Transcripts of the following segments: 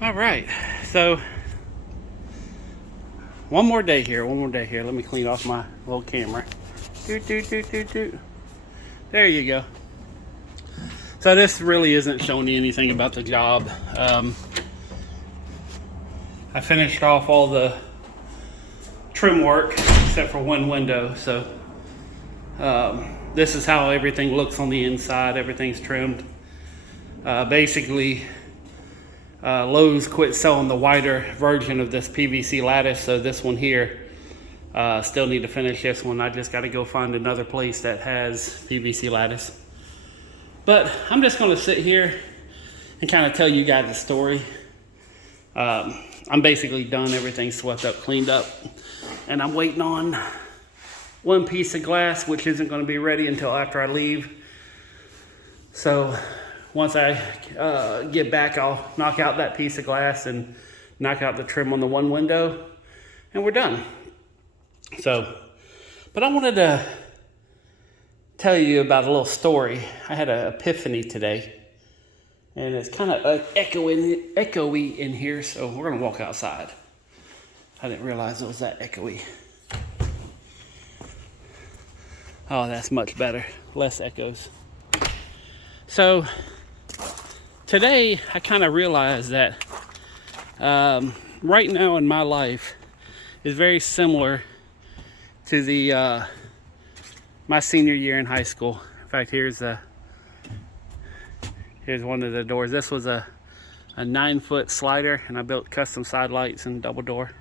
All right, so one more day here. Let me clean off my little camera. Doot, doot, doot, doot, doot. There you go. So this really isn't showing you anything about the job. I finished off all the trim work except for one window. So this is how everything looks on the inside. Everything's trimmed. Basically, Lowe's quit selling the wider version of this PVC lattice, so this one here, still need to finish this one. I just got to go find another place that has PVC lattice. But I'm just going to sit here and kind of tell you guys the story. I'm basically done. Everything's swept up, cleaned up, and I'm waiting on one piece of glass, which isn't going to be ready until after I leave. So once I get back, I'll knock out that piece of glass and knock out the trim on the one window, and we're done. So, but I wanted to tell you about a little story. I had an epiphany today, and it's kind of echoey in here, so we're going to walk outside. I didn't realize it was that echoey. Oh, that's much better. Less echoes. So today, I kind of realized that right now in my life is very similar to the my senior year in high school. In fact, here's one of the doors. This was a 9-foot slider, and I built custom side lights and double door.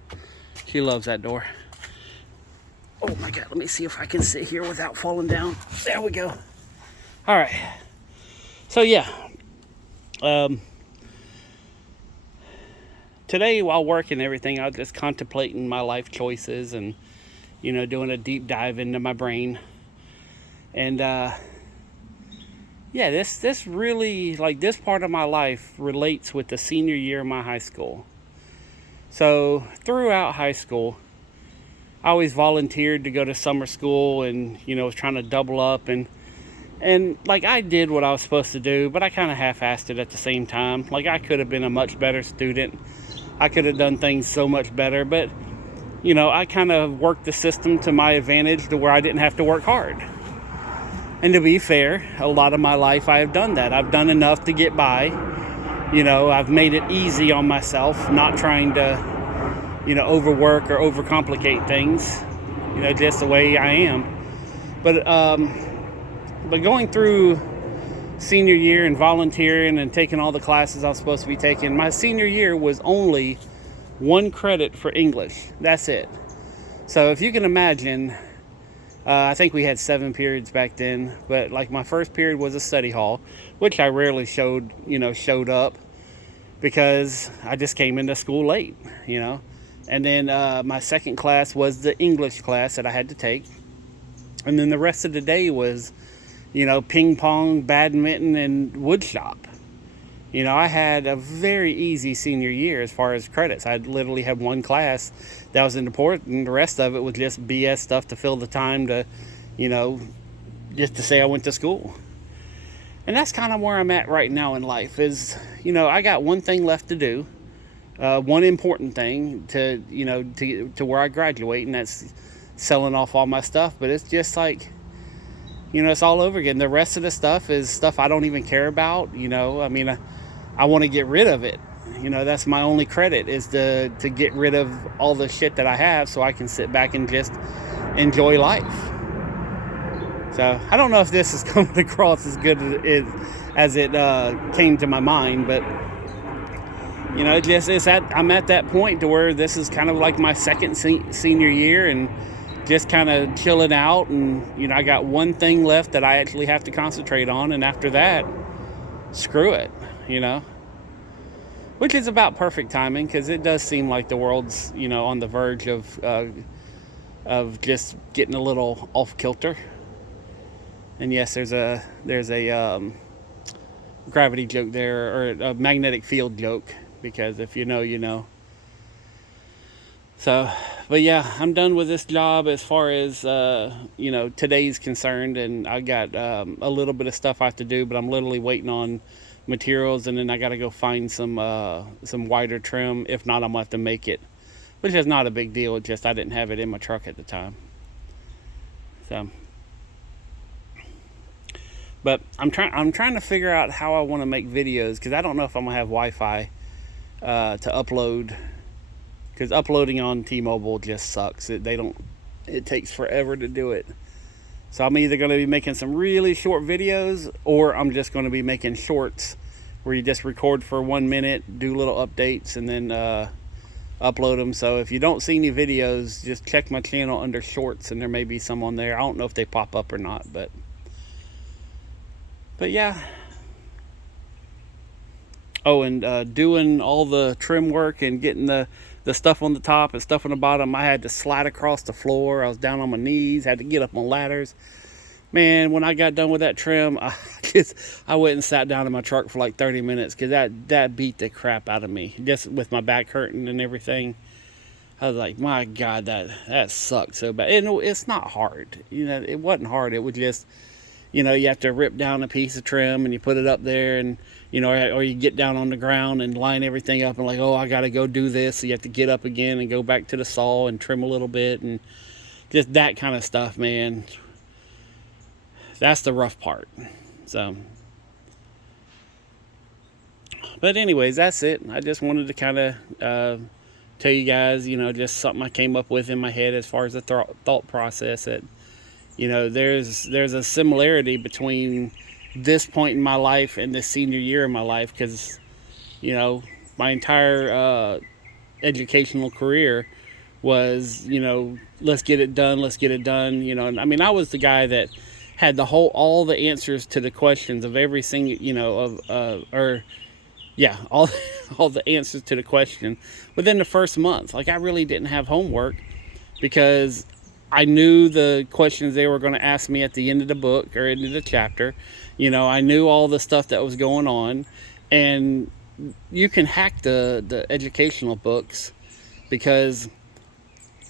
She loves that door. Oh my God, let me see if I can sit here without falling down. There we go. All right. So yeah, today while working and everything, I was just contemplating my life choices and, doing a deep dive into my brain. And yeah, this really, like, this part of my life relates with the senior year of my high school. So throughout high school, I always volunteered to go to summer school and, was trying to double up and like, I did what I was supposed to do, but I kind of half-assed it at the same time. Like, I could have been a much better student. I could have done things so much better, but, I kind of worked the system to my advantage to where I didn't have to work hard. And to be fair, a lot of my life I have done that. I've done enough to get by. I've made it easy on myself, not trying to, overwork or overcomplicate things, just the way I am. But going through senior year and volunteering and taking all the classes I was supposed to be taking, my senior year was only 1 credit for English. That's it. So if you can imagine, I think we had 7 periods back then, but like my first period was a study hall, which I rarely showed up because I just came into school late, And then my second class was the English class that I had to take. And then the rest of the day was, ping pong, badminton, and woodshop. I had a very easy senior year as far as credits. I literally had 1 class that was important. The rest of it was just BS stuff to fill the time to, just to say I went to school. And that's kind of where I'm at right now in life is, I got one thing left to do. One important thing to where I graduate, and that's selling off all my stuff. But it's just like, it's all over again. The rest of the stuff is stuff I don't even care about. I want to get rid of it. That's my only credit, is to get rid of all the shit that I have so I can sit back and just enjoy life. So I don't know if this is coming across as good as it came to my mind, but I'm at that point to where this is kind of like my second senior year and just kind of chilling out. And, I got one thing left that I actually have to concentrate on. And after that, screw it, which is about perfect timing, because it does seem like the world's, on the verge of just getting a little off kilter. And yes, there's a gravity joke there, or a magnetic field joke, because if you know, you know. So, but yeah, I'm done with this job as far as, today's concerned, and I got a little bit of stuff I have to do, but I'm literally waiting on materials, and then I got to go find some wider trim. If not, I'm gonna have to make it, which is not a big deal. It's just I didn't have it in my truck at the time. So, but I'm trying to figure out how I want to make videos, because I don't know if I'm gonna have Wi-Fi to upload, because uploading on T-Mobile just sucks. It takes forever to do it. So I'm either going to be making some really short videos, or I'm just going to be making shorts where you just record for 1 minute, do little updates, and then upload them. So if you don't see any videos, just check my channel under shorts, and there may be some on there. I don't know if they pop up or not, but yeah. Oh, and doing all the trim work and getting the stuff on the top and stuff on the bottom, I had to slide across the floor. I was down on my knees, had to get up on ladders. Man, when I got done with that trim, I went and sat down in my truck for like 30 minutes, because that beat the crap out of me, just with my back hurting and everything. I was like, my God, that sucked so bad. And it's not hard. It wasn't hard. It was just, you have to rip down a piece of trim and you put it up there, and or you get down on the ground and line everything up, and like, oh, I gotta go do this, so you have to get up again and go back to the saw and trim a little bit, and just that kind of stuff, man. That's the rough part. So, but anyways, that's it. I just wanted to kind of tell you guys, just something I came up with in my head as far as the thought process, that there's a similarity between this point in my life and the senior year of my life, because my entire educational career was let's get it done, and I mean, I was the guy that had all the answers to the questions of every single all the answers to the question within the first month. Like, I really didn't have homework, because I knew the questions they were going to ask me at the end of the book or end of the chapter. I knew all the stuff that was going on. And you can hack the educational books, because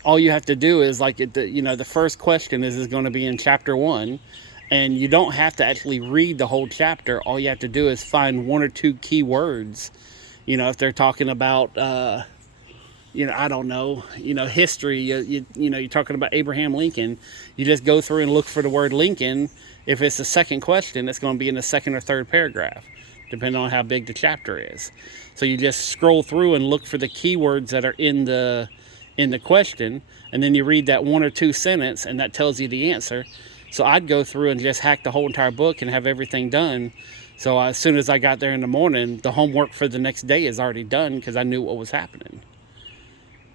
all you have to do is, like, the first question is going to be in chapter 1, and you don't have to actually read the whole chapter. All you have to do is find 1 or 2 key words. If they're talking about I don't know, history, you're talking about Abraham Lincoln, you just go through and look for the word Lincoln. If it's the second question, it's going to be in the second or third paragraph, depending on how big the chapter is. So you just scroll through and look for the keywords that are in the question, and then you read that 1 or 2 sentence, and that tells you the answer. So I'd go through and just hack the whole entire book and have everything done. So as soon as I got there in the morning, the homework for the next day is already done, because I knew what was happening.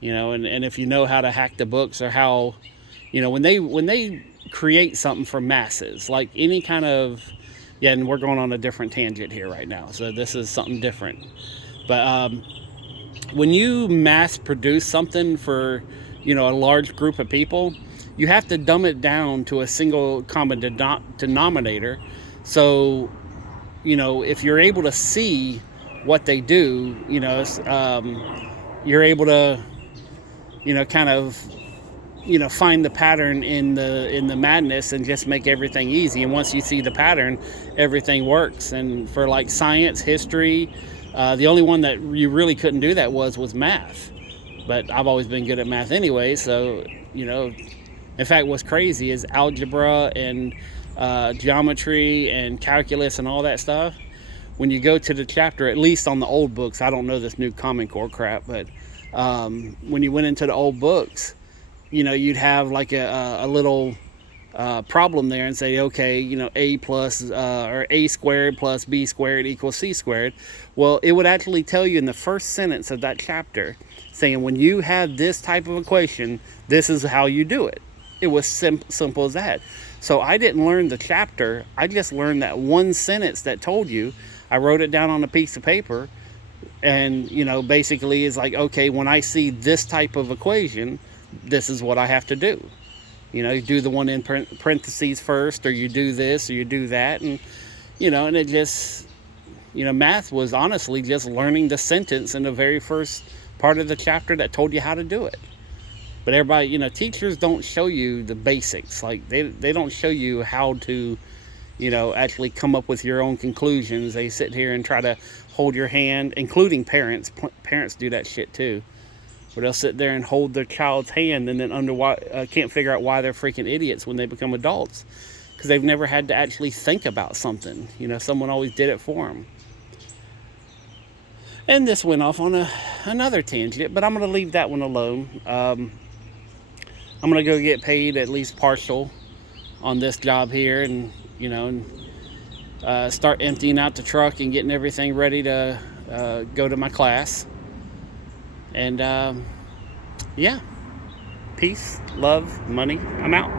And if you know how to hack the books, or how, when they create something for masses, like any kind of, and we're going on a different tangent here right now, so this is something different. But when you mass produce something for, a large group of people, you have to dumb it down to a single common denominator. So, if you're able to see what they do, you're able to, kind of, find the pattern in the madness, and just make everything easy. And once you see the pattern, everything works. And for like science, history, the only one that you really couldn't do that was math. But I've always been good at math anyway. So, in fact, what's crazy is algebra and geometry and calculus and all that stuff. When you go to the chapter, at least on the old books, I don't know this new Common Core crap, but when you went into the old books, you'd have like a little problem there, and say, okay, a plus or a squared plus b squared equals c squared. Well, it would actually tell you in the first sentence of that chapter, saying, when you have this type of equation, this is how you do it. It was simple as that. So I didn't learn the chapter. I just learned that one sentence that told you. I wrote it down on a piece of paper, and basically it's like, okay, when I see this type of equation, this is what I have to do. You do the one in parentheses first, or you do this, or you do that, and and it just, math was honestly just learning the sentence in the very first part of the chapter that told you how to do it. But everybody, teachers don't show you the basics. Like they don't show you how to, actually come up with your own conclusions. They sit here and try to hold your hand, including parents. Parents do that shit too, where they'll sit there and hold their child's hand and then can't figure out why they're freaking idiots when they become adults, because they've never had to actually think about something. Someone always did it for them. And this went off on another tangent, but I'm going to leave that one alone. I'm going to go get paid at least partial on this job here, and start emptying out the truck and getting everything ready to go to my class. And yeah, peace, love, money. I'm out.